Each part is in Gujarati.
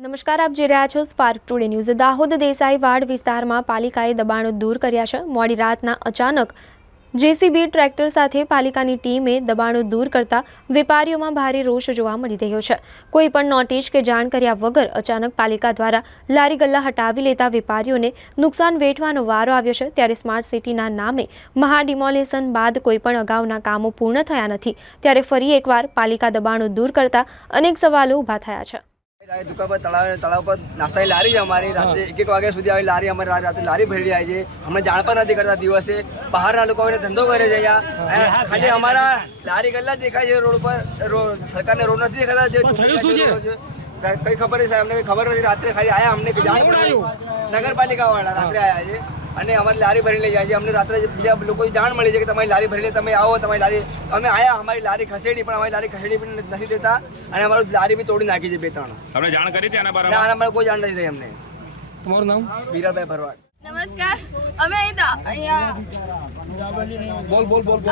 નમસ્કાર, આપ જોઈ રહ્યા છો spark today news. Dahod Desaiwad વિસ્તારમાં પાલિકાએ દબાણો દૂર કર્યા છે। મોડી રાતના અચાનક જેસીબી ટ્રેક્ટર સાથે પાલિકાની ટીમે દબાણો દૂર કરતા વેપારીઓમાં ભારે રોષ જોવા મળી રહ્યો છે। કોઈ પણ નોટિસ કે જાણ કર્યા વગર અચાનક પાલિકા દ્વારા લારી ગલ્લા હટાવી લેતા વેપારીઓને નુકસાન વેઠવાનો વારો આવ્યો છે। ત્યારે સ્માર્ટ સિટીના નામે મહા ડિમોલેશન બાદ કોઈ પણ અગાઉના કામો પૂર્ણ થયા નથી, ત્યારે ફરી એકવાર પાલિકા દબાણો દૂર કરતા અનેક સવાલો ઊભા થયા છે। दुकान पर तलाव पर नाश्ता लारी है हमारी रात 1 वाग्या सुधी आवी लारी हमारी रात लारी भरी जाए छे। हमने जाण पर नहीं करता दिवसे बहारना लोग धंधो करे छे। यहाँ खाली हमारा लारी गल्ला देखाय छे रोड पर। सरकार ने रोड नहीं देखाता। कई खबर है साहब, हमने खबर नहीं। रात्रे खाली आया, हमने नगर पालिका वाला रात्रे आया है અને અમારી લારી ભરી લઈ જાય છે। અમને રાત્રે બીજા લોકોની જાણ મળી છે કે તમારી લારી ભરીને તમે આવો, તમારી લારી અમે આયા, અમારી લારી ખસેડી પણ અમારી લારી ખસેડી પણ નથી દેતા અને અમારું લારી બી તોડી નાખી છે 2-3। તમને જાણ કરી હતી આના બારામાં? ના, આના કોઈ જાણ નથી થઈ અમને। તમારું નામ? વીરાભાઈ ભરવાડ। નમસ્કાર, અમે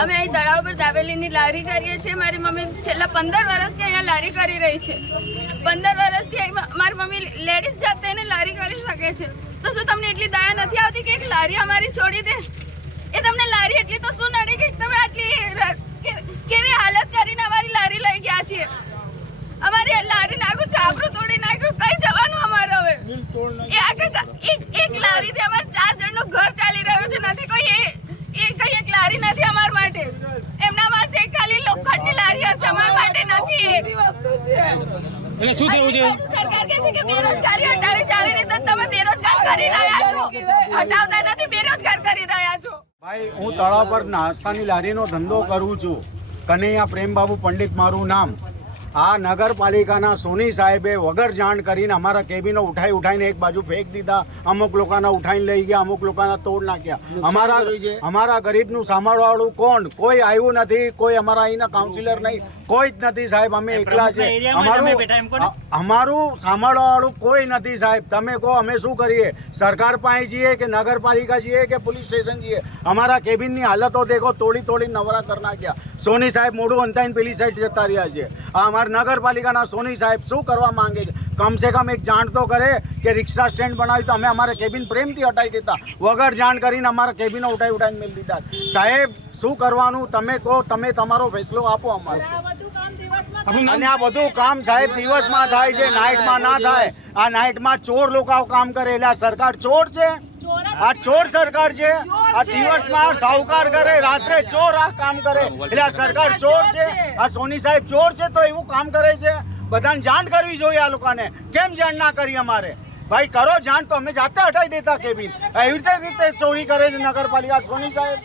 અમે અહીં તળાવ પર દાબેલીની લારી કરીએ છીએ। મારી મમ્મી છેલ્લા 15 વર્ષથી અહીંયા લારી કરી રહી છે। 15 વર્ષથી મારી મમ્મી લેડીઝ જાતે એને લારી કરી શકે છે। તો શું તમને એટલી દયા નથી આવતી કે એક લારી અમારી છોડી દે? એ તમને લારી એટલી તો શું નડી કે તમે આટલી કેવી હાલત કરીને અમારી લારી લઈ ગયા છીએ? અમારી લારી નાખું, ચાપડું તોડી નાખ્યું, કઈ જવાનું અમારે હવે? એક લારીથી અમારે 4 જણનું ઘર ચાલી રહ્યું છે। નથી કોઈ એક લારી નથી અમારા માટે। એમના પાસે ખાલી લોખંડની લારી હશે, અમારા માટે નથી। એટલે શું થયું છે? સરકાર કહે છે કે બેરોજગારી હટાવી છે। આવી રીતે તમે બેરોજગાર કરી રહ્યા છો, હટાવતા નથી, બેરોજગાર કરી રહ્યા છો। ભાઈ, હું તળાવ પર નાસ્તાની લારીનો ધંધો કરું છું। કનૈયા પ્રેમબાબુ પંડિત મારું નામ। આ નગરપાલિકાના સોની સાહેબે વગર જાણ કરીને અમારા કેબિનો ઉઠાઈને એક બાજુ ફેંક દીધા। અમુક લોકોના ઉઠાઈને લઈ ગયા, અમુક લોકોના તોડ નાખ્યા। અમારા ગરીબનું સાંભળવાળું કોણ? કોઈ આવ્યું નથી, કોઈ અમારા અહીંના કાઉન્સિલર નહીં, કોઈ જ નથી સાહેબ। અમે એકલા છે, અમારું સાંભળવાળું કોઈ નથી સાહેબ। તમે કહો અમે શું કરીએ? સરકાર પાસે જઈએ કે નગરપાલિકા જઈએ કે પોલીસ સ્ટેશન જઈએ? અમારા કેબિનની હાલતો દેખો, તોડી નવરા કરી નાખ્યા। સોની સાહેબ મોઢું અંતાઈને પેલી સાઈડ જતા રહ્યા છે। આ અમારા નગરપાલિકાના સોની સાહેબ શું કરવા માંગે છે? કમસે કમ એક જાણ તો કરે કે રિક્ષા સ્ટેન્ડ બનાવી તો અમે અમારા કેબિન પ્રેમથી હટાવી દેતા। વગર જાણ કરીને અમારા કેબિનો ઉઠાઈને મેળ દીધા। સાહેબ શું કરવાનું તમે કહો, તમે તમારો ફેસલો આપો અમારો। અને આ બધું કામ સાહેબ દિવસમાં થાય છે, નાઇટમાં ના થાય। આ નાઇટમાં ચોર લોકો કામ કરે એટલે આ સરકાર ચોર છે? આ ચોર સરકાર છે? આ દિવસમાં સાહુકાર કરે, રાત્રે ચોર આ કામ કરે એટલે આ સરકાર ચોર છે? આ સોની સાહેબ ચોર છે તો એવું કામ કરે છે? બધાને જાણ કરવી જોઈએ આ લોકોને। કેમ જાણ ના કરી અમારે? ભાઈ કરો જાણ તો અમે જાતે હટાવી દેતા કેબિન। એવી રીતે ચોરી કરે છે નગરપાલિકા સોની સાહેબ।